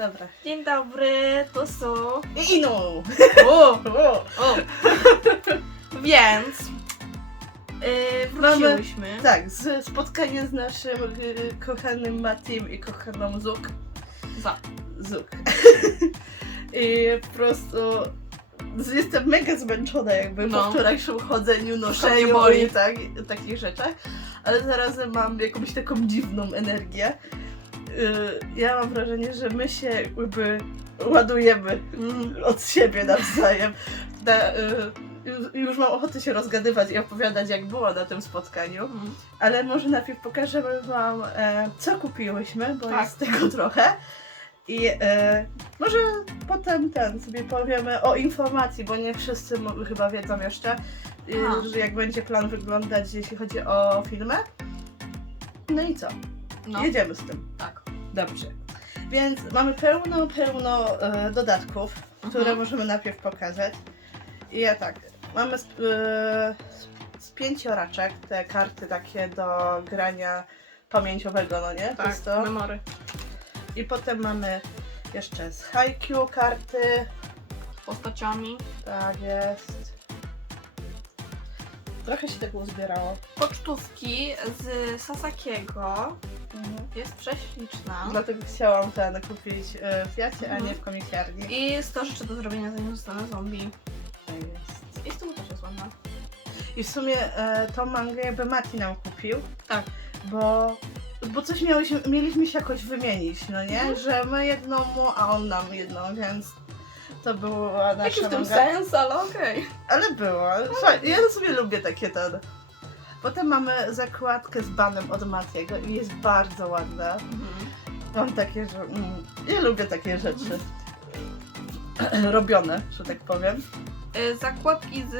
Dobra. Dzień dobry, to są... I Inu! O, O, o. Więc... Yy, Mamy- wróciłyśmy. Tak, z, spotkanie z naszym y, kochanym Matim i kochaną Zuk. Za. Zuk. I po prostu jestem mega zmęczona jakby No. po wczorajszym chodzeniu, noszeniu boli. i tak, takich rzeczach, ale zarazem mam jakąś taką dziwną energię. Y, Ja mam wrażenie, że my się jakby ładujemy od siebie nawzajem. Na, y, już- mam ochotę się rozgadywać i opowiadać, jak było na tym spotkaniu. Mm. Ale może najpierw pokażemy Wam, e, co kupiłyśmy, bo Tak. jest tego trochę. I e, może potem ten sobie powiemy o informacji, bo nie wszyscy chyba wiedzą jeszcze, e, że jak będzie plan wyglądać, jeśli chodzi o filmę. No i co? No, Jedziemy z tym. tak. Dobrze. Więc mamy pełno, pełno e, dodatków, które Mhm. możemy najpierw pokazać. I ja tak, mamy z, e, z pięcioraczek, te karty takie do grania pamięciowego, no nie? To Tak, jest to. memory. I potem mamy jeszcze z Haikyuu karty. Postaciami. Tak jest. Trochę się tego uzbierało. Pocztówki z Sasakiego. Mhm. Jest prześliczna. Dlatego chciałam ten kupić e, w Fiacie, a Mhm. nie w komiksiarni. I 100 rzeczy do zrobienia zanim zostanę zombie. To jest. I z tyłu też jest ładna. I w sumie e, tą mangę jakby Mati nam kupił. Tak. Bo, bo coś miałyśmy, mieliśmy się jakoś wymienić, no nie? Mhm. Że my jedną mu, a on nam jedną, więc to była nasza Jaki w tym manga. sens, ale okej. Ale było. Fajnie. Ja sobie lubię takie ten. Potem mamy zakładkę z banem od Matiego i jest bardzo ładna. Mhm. Mam takie, że mm, ja lubię takie rzeczy. Robione, że tak powiem. Y, Zakładki z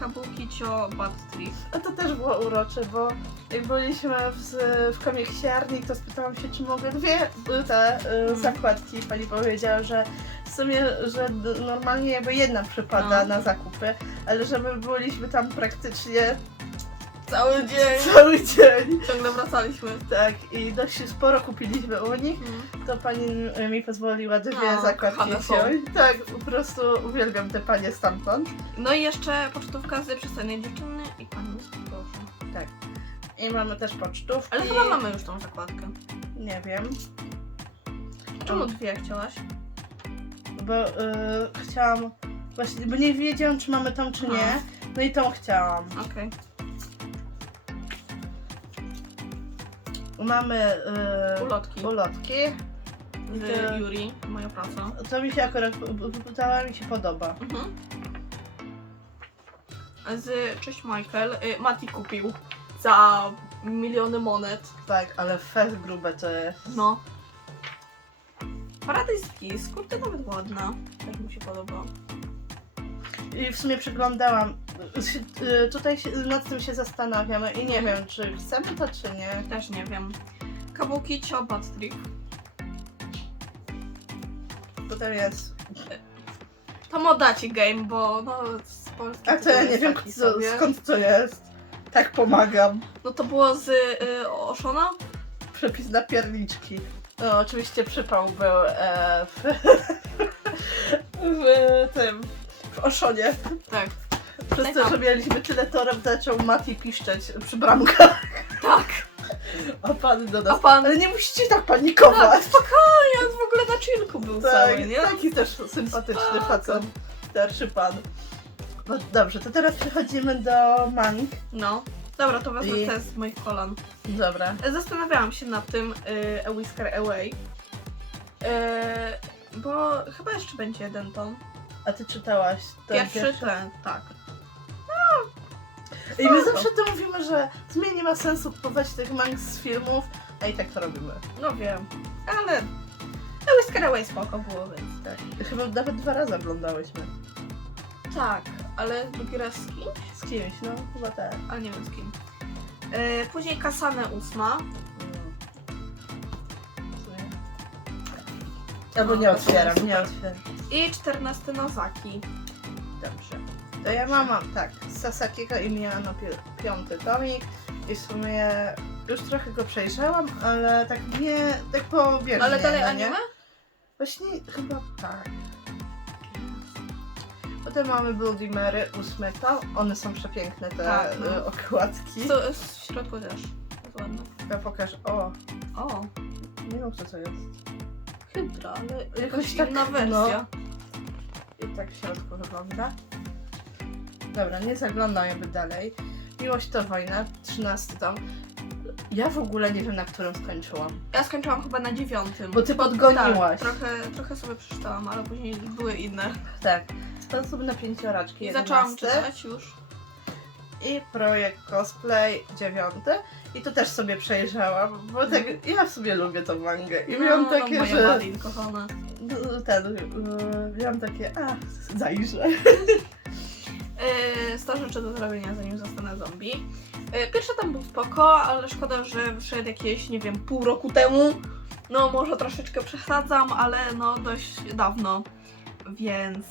Kabukicho Bad Trip. A to też było urocze, bo jak byliśmy w, w komiksiarni, to spytałam się, czy mogę dwie y, te y, zakładki. Pani powiedziała, że w sumie, że d- normalnie jakby jedna przypada No. na zakupy, ale że my byliśmy tam praktycznie Cały dzień. cały dzień. Ciągle wracaliśmy. Tak, i dość sporo kupiliśmy u nich, Mhm. to pani y, mi pozwoliła dwie No, zakładki kochane są. wziąć. Tak, po prostu uwielbiam te panie stamtąd. No i jeszcze pocztówka z przystojnej dziewczyny i pani z proszę. I mamy też pocztówki. Ale chyba mamy już tą zakładkę. Nie wiem, Czemu dwie chciałaś? bo y, chciałam właśnie, bo nie wiedziałam, czy mamy tą, czy nie. No i tą chciałam. Okej. Mamy y, Ulotki. ulotki. To, Yuri, moja praca. to mi się akurat pytała, mi się podoba. Mhm. Z Cześć Michael. Y, Mati kupił za miliony monet. Tak, ale fest grube to jest. No. Paradise Kiss, kurde nawet ładna. Też mi się podoba. I w sumie przyglądałam. Y, Tutaj się, nad tym się zastanawiamy i nie wiem, czy chcemy to, czy nie. Też nie wiem. Kabukicho Bad Trip. Potem jest. To modaci game, bo no z Polski A to ja nie jest wiem, taki co, sobie. skąd to jest. Tak pomagam. No to było z y, Oshona? Przepis na pierniczki. No, oczywiście przypał był e, w, w tym. W Oszonie. Tak. Przez Tak. to, że mieliśmy tyle toreb, zaczął Mati piszczeć przy bramkach. Tak. A pan do nas. A pan- Ale nie musicie tak panikować. Tak, spokojnie, on w ogóle na chillku był Tak, cały, nie? taki też sympatyczny Spoko. facet. Starszy pan. No dobrze, to teraz przechodzimy do mang. No. Dobra, to wezmę I- te z moich kolan. Dobra. Zastanawiałam się nad tym y, A Whisker Away. Y, bo chyba jeszcze będzie jeden tom. A ty czytałaś ten Pierwszy ten, tak. I my Spoko. zawsze to mówimy, że w sumie nie ma sensu kupować tych mang z filmów, a i tak to robimy. No wiem. Ale A Whisker Away spoko było, więc Tak. Chyba nawet dwa razy oglądałyśmy. tak. Ale drugi raz z kimś? Z kimś, no chyba tak. Ale nie wiem z kim. Y, później Kasane ósma. Albo No, nie otwieram, nie otwieram. I 14 Nozaki. Dobrze. To ja mam, mam tak, z Sasakiego i Miano pi- piąty tomik i w sumie już trochę go przejrzałam, ale tak nie, tak po Ale dalej no nie? anime? Właśnie chyba tak. Potem mamy Bloody Mary, ósme to. One są przepiękne, te Tak, no. y, okładki. To jest w środku też. Jest ładne. Ja pokaż. O, O, nie wiem co to jest. Hydra, ale Jakoś jakaś tak, inna wersja. I tak w środku wygląda. Dobra, nie zaglądam jakby dalej. Miłość to wojna, 13 tom. Ja w ogóle nie wiem, na którym skończyłam. Ja skończyłam chyba na dziewiątym. Bo ty podgoniłaś. Tak, trochę, trochę sobie przeczytałam, ale później były inne. Tak. Sposób na pięcioraczki. I zaczęłam 11. czytać już. I projekt cosplay dziewiąty. I to też sobie przejrzałam, bo tak, ja sobie lubię tą mangę. I miałam no, takie, no, moja że... Malin kochana. no, Ten, yy, miałam takie, a, zajrzę. Yy, 100 rzeczy do zrobienia zanim zostanę zombie. Yy, pierwszy tam był spoko, ale szkoda, że wyszedł jakieś, nie wiem, pół roku temu. No może troszeczkę przesadzam, ale no dość dawno. Więc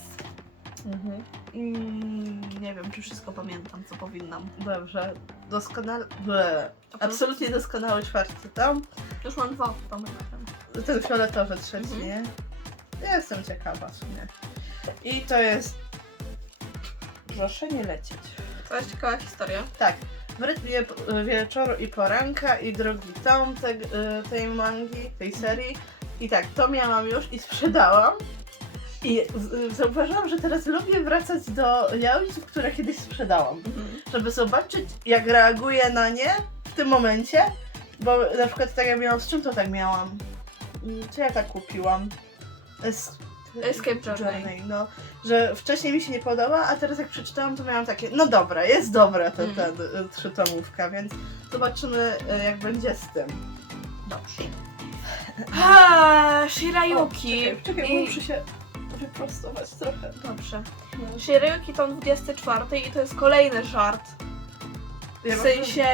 Mhm. Mm, nie wiem, czy wszystko pamiętam, co powinnam. Dobrze, doskonale, ble. absolutnie doskonały czwarty tom. Już mam dwa tym. Ten fioletowy trzeci, Mhm. nie? Ja jestem ciekawa w sumie. I to jest... Proszę nie lecieć. To jest ciekawa historia. Tak, w rytmie p- wieczoru i poranka i drugi tom te, y, tej mangi, tej serii. I tak, to miałam już i sprzedałam. I z- zauważyłam, że teraz lubię wracać do jawic, które kiedyś sprzedałam. Żeby zobaczyć, jak reaguję na nie w tym momencie. Bo na przykład tak jak miałam, z czym to tak miałam? Mm, Co ja tak kupiłam? Es- Escape Journey. no, że wcześniej mi się nie podoba, a teraz jak przeczytałam, to miałam takie, no dobra, jest dobra ta, ta, Mm. y, trzytomówka, więc zobaczymy y, jak będzie z tym. Dobrze. Ha, Shirayuki. czekaj, czekaj, I- muszę się wyprostować trochę. Dobrze. No. Shirayuki to 24 i to jest kolejny żart. Ja W sensie,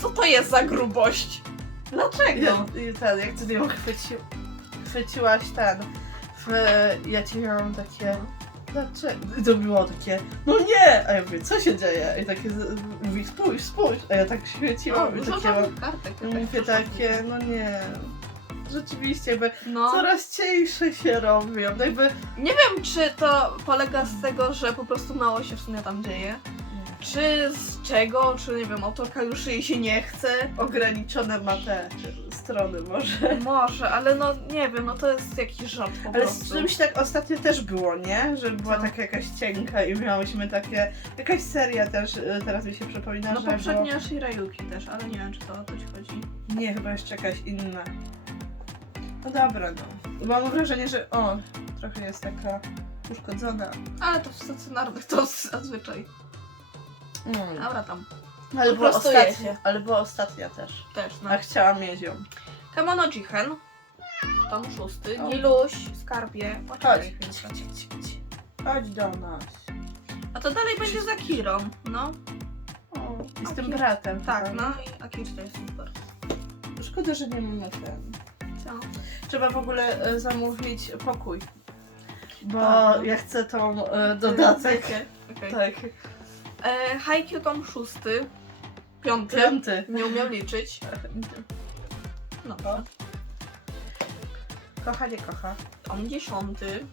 co to jest za grubość? Dlaczego? Ja, i ten, jak ty ją chwyci, chwyciłaś ten, w, ja ci miałam takie, dlaczego? I to było takie, no nie! A ja mówię, co się dzieje? I takie, mówi, spójrz, spójrz! A ja tak świeciłam i dużo takie, mam- kartek. I mówię takie, no nie. Rzeczywiście, jakby No, coraz cieńsze się robią. No Jakby. nie wiem, czy to polega z tego, że po prostu mało się w sumie tam dzieje. Czy z czego, czy nie wiem, autorka już jej się nie chce. Ograniczone ma te strony może. Może, ale no nie wiem, no to jest jakiś żart po Ale prostu. z czymś tak ostatnio też było, nie? Że była Co? taka jakaś cienka i miałyśmy takie. Jakaś seria też, y, teraz mi się przypomina, No że. poprzednia Shirayuki też, ale nie wiem, czy to o to ci chodzi. Było... Nie, chyba jeszcze jakaś inna. No dobra, no. Mam wrażenie, że. O, trochę jest taka uszkodzona. Ale to w stacjonarnych to zazwyczaj. Mm. Dobra, tam Ale, była ostatnia, się. ale była ostatnia też. też, no. A chciałam mieć ją. Kemono Jihen. Tom szósty. O. Niluś, Skarbie. Chodź, Poczekaj chodź, chwilkę. chodź, chodź. Chodź do nas. A to dalej będzie za Kirą, no. O, I z tym bratem. Tak, chyba. no i Akira to jest super. Szkoda, że nie mamy ten. Co? Trzeba w ogóle e, zamówić pokój. Bo Tak, no. ja chcę tą e, dodatek. Okej. Tak. E, Haikyuu tom szósty. Piąty. Piąty. Nie umiem liczyć. No. O. Kocha, nie kocha. Tom dziesiąty.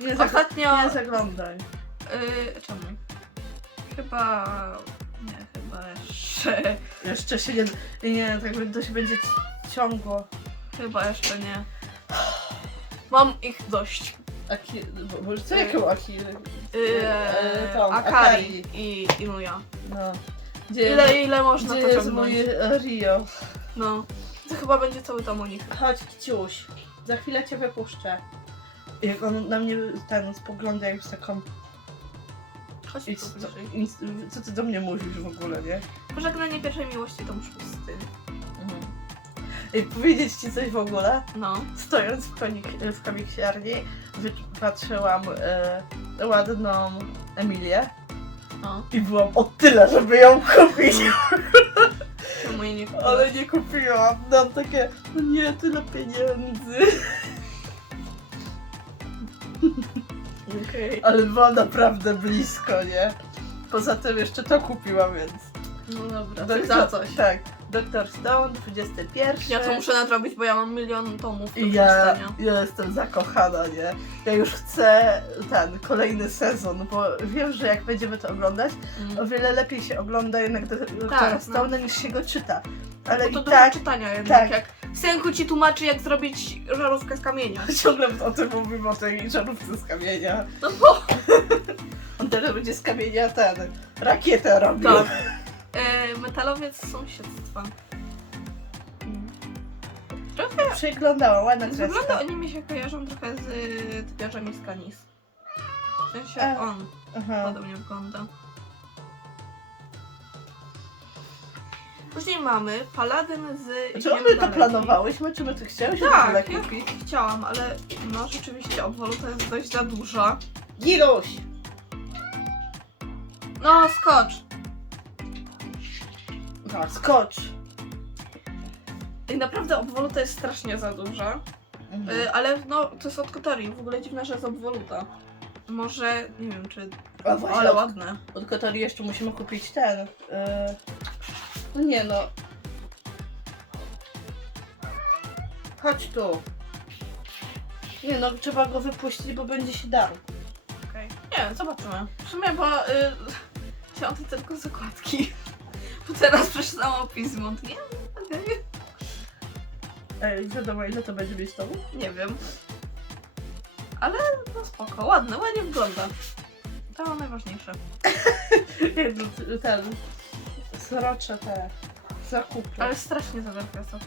Nie, zagl- Ostatnio... nie zaglądaj. Y, czemu? Chyba... Nie, chyba jeszcze... Jeszcze się nie... Nie, tak to się będzie ci- ciągło. Chyba jeszcze nie. Mam ich dość. Aki... bo- Co jaką Aki? Yy, E, tą, Akari i Inuya. No. Gdzie, Ile, ile można gdzie to jest mój e, Rio? No. To chyba będzie cały tom o nich. Chodź, Kiciuś. Za chwilę cię wypuszczę. Jak on na mnie ten spogląda jak z taką... Chodź I tu co, bliżej. i co ty do mnie mówisz w ogóle, nie? Pożegnanie pierwszej miłości tom szósty. I powiedzieć ci coś w ogóle? No. Stojąc w, konik, w komiksiarni, wypatrzyłam e, ładną Emilię O. i byłam o tyle, żeby ją kupić, nie kupiłaś? ale nie kupiłam. Dam takie, no nie, tyle pieniędzy. Okej. Ale byłam naprawdę blisko, nie? Poza tym jeszcze to kupiłam, więc... No dobra, Do- coś za coś. Tak. Doctor Stone, 21. Ja to muszę nadrobić, bo ja mam milion tomów do I ja, przeczytania. ja jestem zakochana, nie? Ja już chcę ten kolejny sezon, bo wiem, że jak będziemy to oglądać, o Mm. wiele lepiej się ogląda jednak Doktora Tak, Stone'a niż się go czyta. Ale Bo to i dużo tak czytania jednak, tak. jak Senku ci tłumaczy, jak zrobić żarówkę z kamienia. ciągle o tym mówimy, o tej żarówce z kamienia. No bo... On teraz będzie z kamienia ten, rakietę robił. Tak. E, metalowiec sąsiedztwa. Trochę Przeglądała, ładna kreska. wyglądu oni mi się kojarzą trochę z y, typiarzami z Canis. W sensie E. on Aha. podobnie wygląda. Później mamy Paladyn z... Czy my to planowałyśmy, czy my to chciałyśmy Tak, ja kupić? chciałam, ale no rzeczywiście obwoluta jest dość za duża. Giruś! No, skocz! No, skocz! I naprawdę obwoluta jest strasznie za duża. Mhm. Y, ale no, to jest od Kotori. W ogóle dziwne, że jest obwoluta. Może, nie wiem czy... O, właśnie, Ale od, ładne. od Kotori jeszcze musimy kupić ten. Yy... No nie no. Chodź tu. Nie no, trzeba go wypuścić, bo będzie się darł. Okej. Nie wiem, zobaczymy. W sumie, bo y, to tylko zakładki. Bo teraz przeczytałam opis. Nie okej. Ej, wiadomo ile to będzie mieć tomu? Nie wiem. Ale no spoko, ładne, ładnie wygląda. To najważniejsze. Nie, no, ten. Srocze te zakupy. Ale strasznie zadarka ta, ta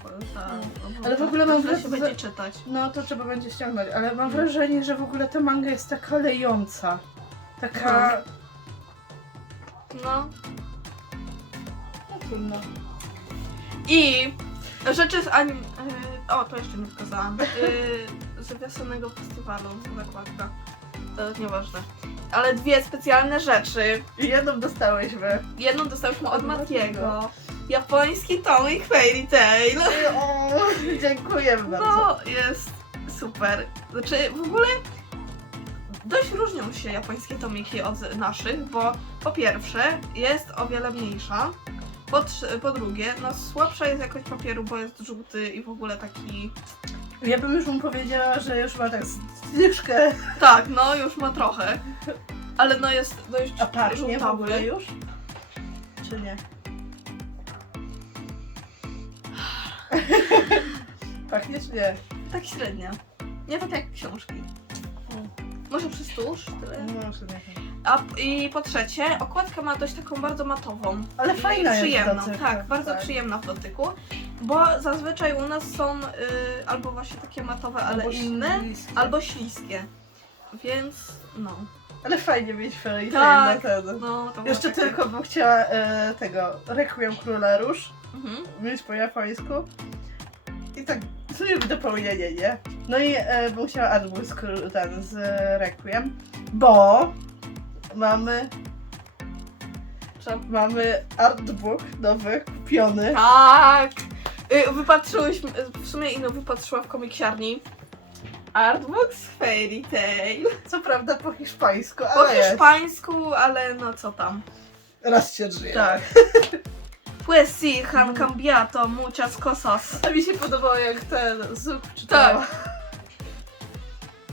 Mm. obwoluta. Ale w ogóle mam się wrażenie- będzie czytać. No to trzeba będzie ściągnąć, ale mam wrażenie, że w ogóle ta manga jest taka lejąca. Taka. No. No trudno. I rzeczy z anim... y, o, to jeszcze nie pokazałam. Y, z wiosennego festiwalu, zakładka. To nieważne. Ale dwie specjalne rzeczy. Jedną dostałyśmy. Jedną dostałyśmy od Matiego. Japoński tomik Fairy Tail. O, dziękujemy bardzo. No, jest super. Znaczy, w ogóle dość różnią się japońskie tomiki od naszych, bo po pierwsze jest o wiele mniejsza. Po, po drugie, no słabsza jest jakość papieru, bo jest żółty i w ogóle taki... Ja bym już mu powiedziała, że już ma tak zdyszkę. Tak, no już ma trochę. Ale no jest dość A pachnie w ogóle już? Czy nie? Pachnie czy nie? Tak średnio. Nie tak jak książki. Mm. Może przez tusz? Tyle. Może nie. A i po trzecie, okładka ma dość taką bardzo matową. Ale I fajna jest w przyjemną, dotyku, tak, bardzo tak. przyjemna w dotyku. Bo zazwyczaj u nas są y, albo właśnie takie matowe, ale Albo inne, śliskie. albo śliskie. Więc no. Ale fajnie mieć fairy Tak. tak. na ten. no to było Jeszcze takie- tylko bym chciała e, tego Requiem Króla Róż Mhm. mieć po japońsku. I tak sobie dopełnienie, nie? No i e, bym chciała artbook z, ten, z Requiem, bo mamy Co? mamy artbook nowy, kupiony. Tak! Y, wypatrzyłyśmy, w sumie Ino wypatrzyła w komiksiarni Artbook z Fairy Tail. Co prawda po hiszpańsku, Po ale jest. hiszpańsku, ale no co tam. Raz się żyje. Tak. Pues sí, han cambiato muchas cosas. A mi się podobało jak ten Zup czytała.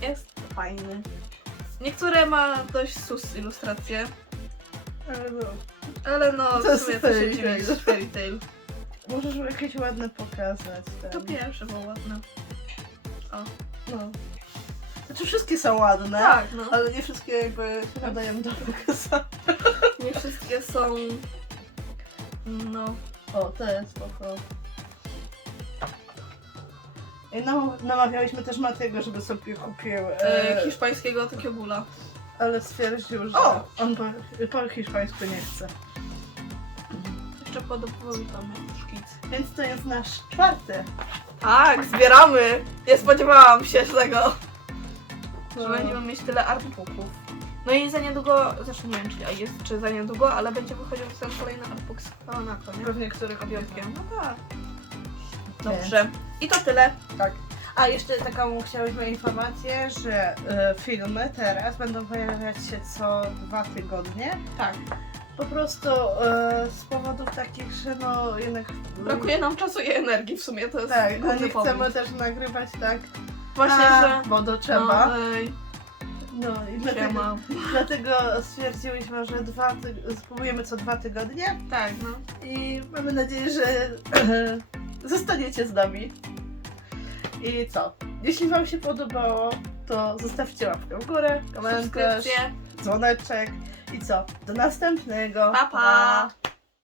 Jest fajny. Niektóre ma dość sus ilustracje, Ale no, ale no To w jest sumie to się fairy dziwi tale. z Fairy Tail. możesz jakieś ładne pokazać. Ten. To pierwsze było ładne. No. Znaczy wszystkie są ładne, Tak, no. ale nie wszystkie jakby nadają do pokazania. Nie wszystkie są... No. O, to jest spoko. Nam, namawialiśmy też Matiego, żeby sobie kupił, e, E, hiszpańskiego takiego gula. ale stwierdził, że O! on po, po hiszpańsku nie chce. Jeszcze podobały tam szkic. Więc to jest nasz czwarty. Tak, zbieramy! Nie spodziewałam się tego, że No. będziemy mieć tyle artbooków. No i za niedługo, zresztą nie wiem czy jest czy za niedługo, ale będzie wychodził ten kolejny artbook z Kawanako, nie? Pewnie których Kobietkiem. No tak. Dobrze. I to tyle. Tak. A jeszcze taką chciałyśmy informację, że e, filmy teraz będą pojawiać się co dwa tygodnie. Tak. po prostu e, z powodów takich, że no jednak... Brakuje nam czasu i energii w sumie, to jest Tak, główny nie chcemy powód. też nagrywać tak, Właśnie, a, że... bo to trzeba. No, ej, No i dlatego, siema. dlatego stwierdziłyśmy, że dwa ty- spróbujemy co dwa tygodnie Tak, no. i mamy nadzieję, że zostaniecie z nami. I co? Jeśli Wam się podobało, to zostawcie łapkę w górę, komentarz, dzwoneczek i co? Do następnego. Pa, pa.